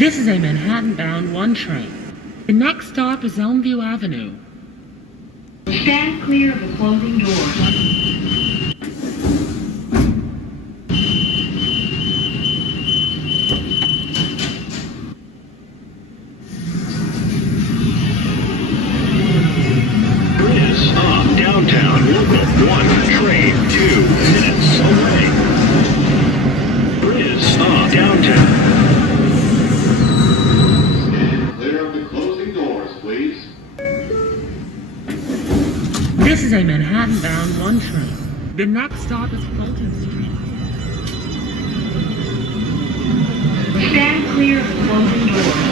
This is a Manhattan-bound 1 train. The next stop is Elmview Avenue. Stand clear of the closing doors. Downtown, local 1, train 2 minutes away. Riz, downtown. Stand clear of the closing doors, please. This is a Manhattan-bound 1 train. The next stop is Fulton Street. Stand clear of the closing doors.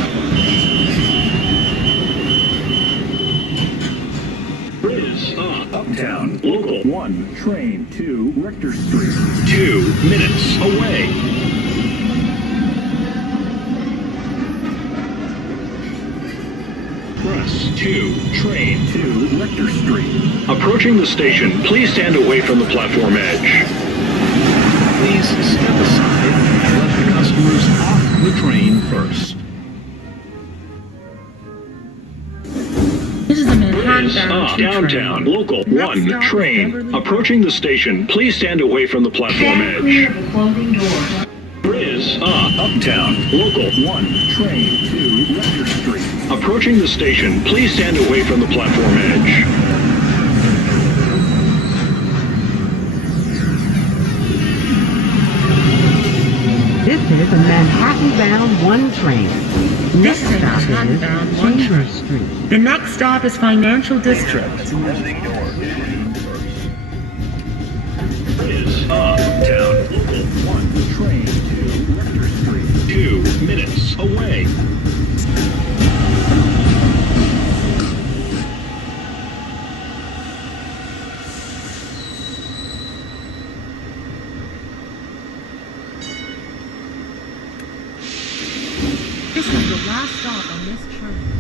Uptown, local 1, train 2, Rector Street. 2 minutes away. Press 2, train 2, Rector Street. Approaching the station, please stand away from the platform edge. Please step aside and let the customers off the train first. This is a Manhattan-bound 2 downtown, train. local The next 1, stop is train. Beverly Approaching the station, please stand away from the platform Stand clear edge. of the closing doors. Riz, uptown, local 1, train 2, Rector Street. Approaching the station, please stand away from the platform edge. This is a Manhattan-bound 1 train. This is a Next stop Manhattan-bound is 1 Chambers train. Street. The next stop is Financial District. Riz, uptown, local 1, train 2, Rector Street. 2 minutes away. This is the last stop on this train.